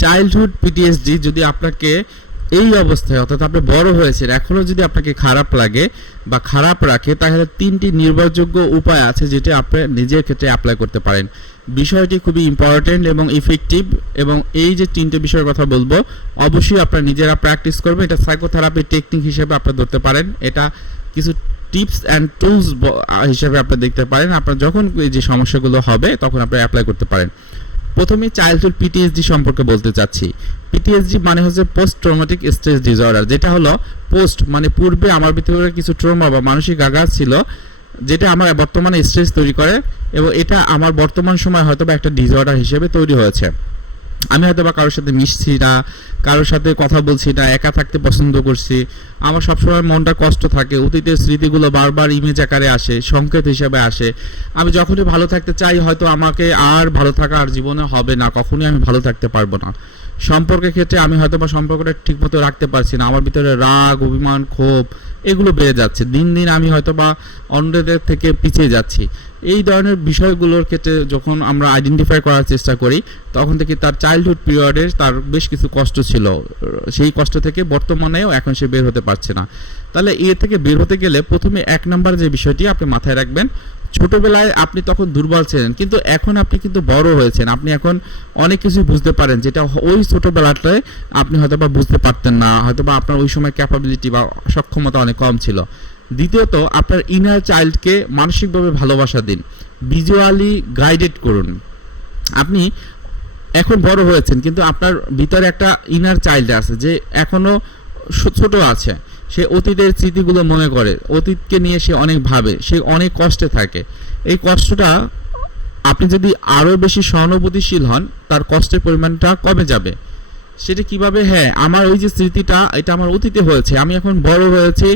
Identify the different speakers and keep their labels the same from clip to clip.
Speaker 1: Childhood PTSD যদি আপনাকে এই অবস্থায়, অর্থাৎ আপনি বড় হয়েছেন এখনও যদি আপনাকে খারাপ লাগে বা খারাপ রাখে, তাহলে তিনটি নির্ভরযোগ্য উপায় আছে যেটা আপনি নিজের ক্ষেত্রে অ্যাপ্লাই করতে পারেন। বিষয়টি খুবই ইম্পর্টেন্ট এবং ইফেক্টিভ এবং এই যে তিনটে বিষয়ের কথা বলব, অবশ্যই আপনারা নিজেরা প্র্যাকটিস করবেন। এটা সাইকোথেরাপি টেকনিক হিসেবে আপনি ধরতে পারেন। এটা কিছু টিপস অ্যান্ড টুলস হিসেবে আপনি দেখতে পারেন। আপনার যখন এই যে সমস্যাগুলো হবে, তখন আপনি অ্যাপ্লাই করতে পারেন। প্রথমে চাইল্ডহুড পিটিএসডি সম্পর্কে বলতে চাচ্ছি। পিটিএসডি মানে হচ্ছে পোস্ট ট্রমাটিক স্ট্রেস ডিসঅর্ডার যেটা হলো পোস্ট মানে পূর্বে আমার ভিতরে কিছু ট্রমা বা মানসিক আঘাত ছিল, যেটা আমার বর্তমানে স্ট্রেস তৈরি করে এবং এটা আমার বর্তমান সময় হয়তো বা একটা ডিসঅর্ডার হিসেবে তৈরি হয়েছে। আমি হয়তো বা কারোর সাথে মিশছি না, কারোর সাথে কথা বলছি না, একা থাকতে পছন্দ করছি। আমার সবসময় মনটা কষ্ট থাকে, অতীতের স্মৃতিগুলো বারবার ইমেজ আকারে আসে, সংকেত হিসাবে আসে। আমি যখনই ভালো থাকতে চাই, হয়তো আমাকে আর ভালো থাকা আর জীবনে হবে না, কখনোই আমি ভালো থাকতে পারব না। সম্পর্কের ক্ষেত্রে আমি হয়তো বা সম্পর্কটা ঠিকমতো রাখতে পারছি না, আমার ভিতরে রাগ, অভিমান, ক্ষোভ, এগুলো বেড়ে যাচ্ছে। দিন দিন আমি হয়তো বা অন্যদের থেকে পিছিয়ে যাচ্ছি। এই ধরনের বিষয়গুলোর ক্ষেত্রে যখন আমরা আইডেন্টিফাই করার চেষ্টা করি, তখন থেকে তার চাইল্ডহুড পিরিয়ডে তার বেশ কিছু কষ্ট ছিল। সেই কষ্ট থেকে বর্তমানেও এখন সে বের হতে পারছে না। তাহলে এ থেকে বের হতে গেলে প্রথমে এক নম্বর যে বিষয়টি আপনি মাথায় রাখবেন, ছোটবেলায় আপনি তখন দুর্বল ছিলেন, কিন্তু এখন আপনি কিন্তু বড় হয়েছেন। আপনি এখন অনেক কিছু বুঝতে পারেন, যেটা ওই ছোটবেলাটায় আপনি হয়তো বা বুঝতে পারতেন না হয়তো বা আপনার ওই সময় ক্যাপাবিলিটি বা সক্ষমতা অনেক কম ছিল। দ্বিতীয়ত, আপনার ইনার চাইল্ডকে মানসিকভাবে ভালোবাসা দিন। ভিজুয়ালি গাইডেড করুন। আপনি এখন বড় হয়েছেন, কিন্তু আপনার ভিতরে একটা ইনার চাইল্ড আছে যে এখনও ছো- ছোট আছে। সে অতীতের স্মৃতিগুলো মনে করে, অতীতকে নিয়ে সে অনেক ভাবে, সে অনেক কষ্টে থাকে। এই কষ্টটা আপনি যদি আরও বেশি সহানুভূতিশীল হন, তার কষ্টের পরিমাণটা কমে যাবে। সেটা কীভাবে? হ্যাঁ আমার ওই যে স্মৃতিটা, এটা আমার অতীতে হয়েছে। আমি এখন বড় হয়েছি,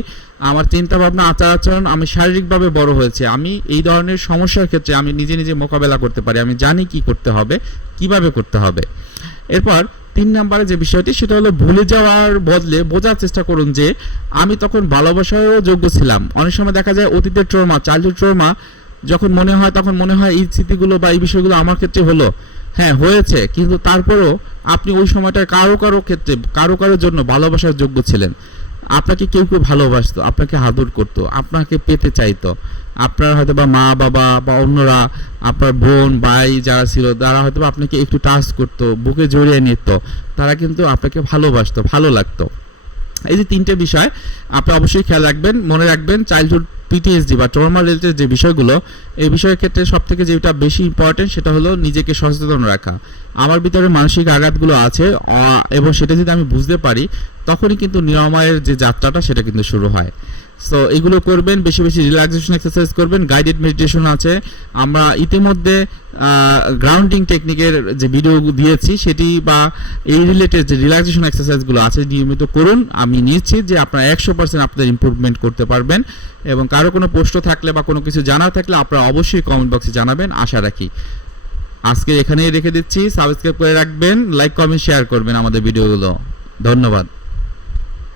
Speaker 1: আমার চিন্তা ভাবনা আচার আচরণ আমি শারীরিকভাবে বড় হয়েছে। আমি এই ধরনের সমস্যার ক্ষেত্রে আমি নিজে নিজে মোকাবেলা করতে পারি। আমি জানি কি করতে হবে, কীভাবে করতে হবে। এরপর তিন নম্বরে যে বিষয়টি, সেটা হলো ভুলে যাওয়ার বদলে বোঝার চেষ্টা করুন যে, আমি তখন ভালোবাসারও যোগ্য ছিলাম। অনেক সময় দেখা যায় অতীতের ট্রমা, চাইল্ডহুড ট্রমা, যখন মনে হয়, তখন মনে হয় এই স্মৃতিগুলো বা এই বিষয়গুলো আমার ক্ষেত্রে হলো। হ্যাঁ হয়েছে। কিন্তু তারপরেও আপনি ওই সময়টা কারও কারও ক্ষেত্রে, কারও কারোর জন্য ভালোবাসার যোগ্য ছিলেন। আপনাকে কেউ কেউ ভালোবাসতো, আপনাকে আদর করতো, আপনাকে পেতে চাইতো। আপনার হয়তো বা মা, বাবা বা অন্যরা, আপনার বোন, ভাই যারা ছিল, তারা হয়তো আপনাকে একটু টাচ করতো, বুকে জড়িয়ে নিত। তারা কিন্তু আপনাকে ভালোবাসতো, ভালো লাগতো। এই যে তিনটে বিষয়, আপনি অবশ্যই খেয়াল রাখবেন, মনে রাখবেন চাইল্ডহুড পিটিএসডি বা ট্রমা রিলেটেড যে বিষয়গুলো, এই বিষয়ের ক্ষেত্রে সব থেকে যেটা বেশি ইম্পর্টেন্ট সেটা হলো নিজেকে সচেতন রাখা। আমার ভিতরে মানসিক আঘাতগুলো আছে এবং সেটা যদি আমি বুঝতে পারি, তখনই কিন্তু নিরাময়ের যে যাত্রাটা সেটা কিন্তু শুরু হয়। সো এগুলো করবেন, বেশি বেশি রিল্যাক্সেশন এক্সারসাইজ করবেন গাইডেড মেডিটেশন আছে। আমরা ইতিমধ্যে গ্রাউন্ডিং টেকনিকের যে ভিডিও দিয়েছি, সেটি বা এই রিলেটেড যে রিল্যাক্সেশন এক্সারসাইজগুলো আছে, নিয়মিত করুন। আমি নিশ্চিত যে আপনারা একশো পার্সেন্ট আপনাদের ইম্প্রুভমেন্ট করতে পারবেন। এবং কারও কোনো প্রশ্ন থাকলে বা কোনো কিছু জানার থাকলে আপনারা অবশ্যই কমেন্ট বক্সে জানাবেন, আশা রাখি। আজকে এখানেই রেখে দিচ্ছি। সাবস্ক্রাইব করে রাখবেন লাইক কমেন্ট শেয়ার করবেন আমাদের ভিডিওগুলো ধন্যবাদ।